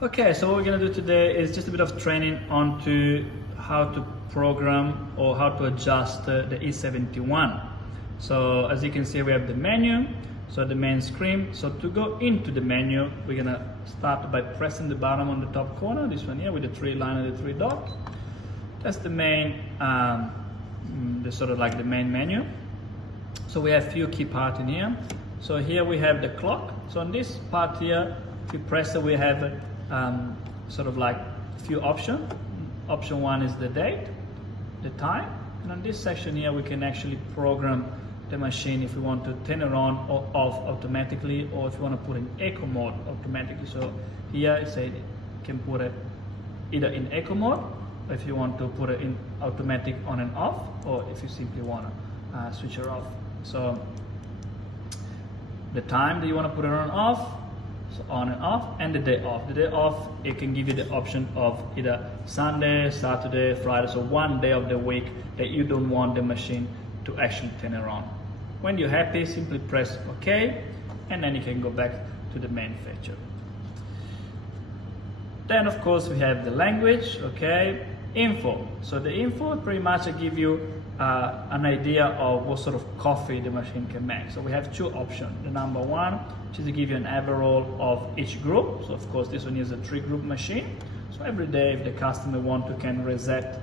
Okay, so what we're gonna do today is just a bit of training onto how to program or how to adjust the E71. So as you can see, we have the menu, so the main screen. So to go into the menu, we're gonna start by pressing the button on the top corner, this one here with the three line and the three dots. That's the main, the sort of like the main menu. So we have few key parts in here. So here we have the clock. So on this part here, if you press it, we have sort of like a few options. Option one is the date, the time, and on this section here we can actually program the machine if we want to turn it on or off automatically, or if you want to put in eco mode automatically. So here it said you can put it either in eco mode, or if you want to put it in automatic on and off, or if you simply want to switch it off. So the time that you want to put it on and off, so on and off, and the day off. The day off, it can give you the option of either Sunday, Saturday, Friday, so one day of the week that you don't want the machine to actually turn it on. When you're happy, simply press OK, and then you can go back to the main feature. Then of course we have the language, okay, info. So the info pretty much give you an idea of what sort of coffee the machine can make. So we have two options. The number one, which is to give you an overall of each group. So of course this one is a 3-group machine. So every day if the customer want to can reset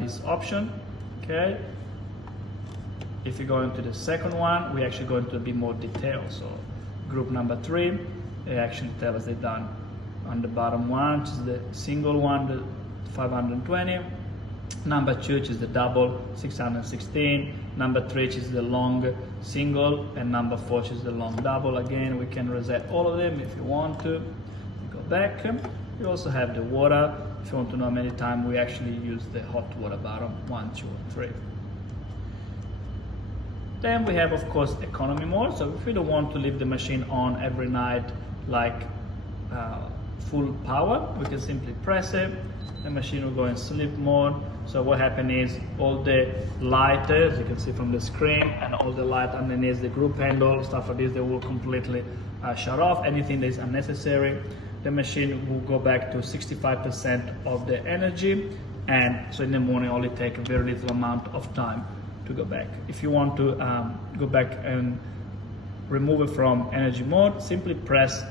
this option, okay. If you go into the second one, we actually go into a bit more detail. So group number 3, they actually tell us they've done on the bottom one, which is the single one, the 520. Number 2, which is the double, 616. Number 3, which is the long single, and number 4, which is the long double. Again, we can reset all of them if you want to. Go back. We also have the water. If you want to know how many times we actually use the hot water button, 1, 2, 3. Then we have, of course, economy mode. So if we don't want to leave the machine on every night, like full power, we can simply press it. The machine will go in sleep mode. So what happens is all the light, as you can see from the screen, and all the light underneath the group handle, stuff like this, they will completely shut off. Anything that is unnecessary, the machine will go back to 65% of the energy, and so in the morning only take a very little amount of time to go back. If you want to go back and remove it from energy mode, simply press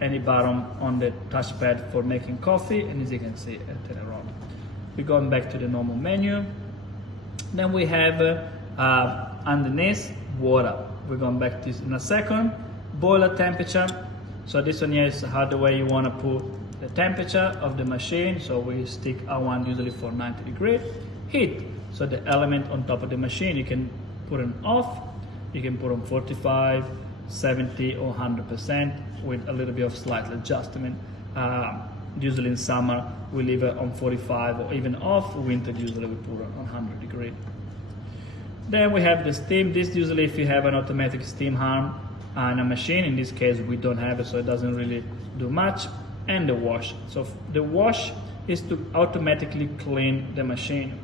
any button on the touchpad for making coffee, and as you can see, turn it on. We're going back to the normal menu. Then we have underneath water. We're going back to this in a second. Boiler temperature. So this one here is how the way you want to put the temperature of the machine. So we stick our one usually for 90 degrees. Heat. So the element on top of the machine, you can put it off. You can put on 45, 70 or 100% with a little bit of slight adjustment. Usually in summer we leave it on 45 or even off. Winter usually we put it on 100 degrees. Then we have the steam. This usually if you have an automatic steam arm in a machine. In this case we don't have it, so it doesn't really do much. And the wash. So the wash is to automatically clean the machine,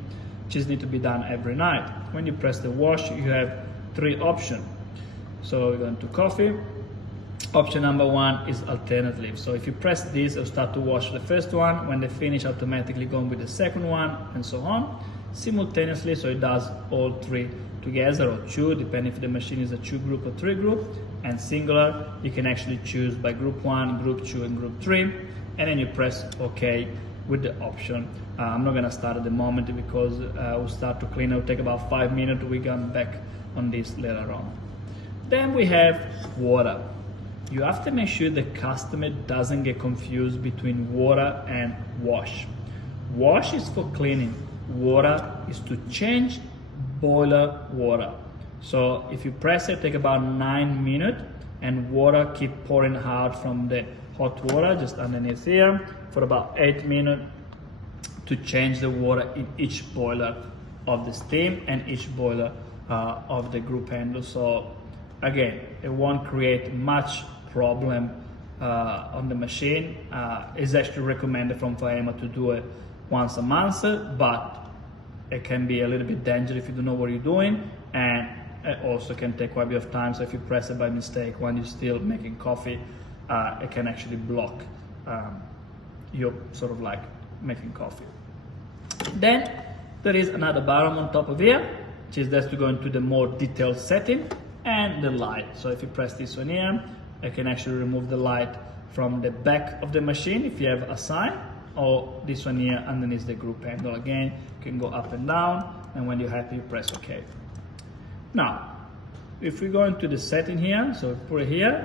which needs to be done every night. When you press the wash, you have 3 options. So we're going to coffee. Option number 1 is alternative. So if you press this, it'll start to wash the first one. When they finish, automatically go with the second one, and so on. Simultaneously, so it does all 3 together, or 2, depending if the machine is a 2-group or 3-group. And singular, you can actually choose by group 1, group 2, and group 3. And then you press OK with the option. I'm not gonna start at the moment because we'll start to clean. It'll take about 5 minutes. We come back on this later on. Then we have water. You have to make sure the customer doesn't get confused between water and wash. Wash is for cleaning. Water is to change boiler water. So if you press it, take about 9 minutes, and water keep pouring out from the hot water just underneath here for about 8 minutes to change the water in each boiler of the steam and each boiler of the group handle. So again, it won't create much problem on the machine. It's actually recommended from FAEMA to do it once a month, but it can be a little bit dangerous if you don't know what you're doing, and it also can take quite a bit of time. So if you press it by mistake when you're still making coffee, it can actually block you're sort of like making coffee. Then there is another button on top of here, which is just to go into the more detailed setting, and the light. So if you press this one here, I can actually remove the light from the back of the machine if you have a sign, or this one here underneath the group handle. Again, you can go up and down, and when you're happy, you press OK. Now, if we go into the setting here, so we put it here,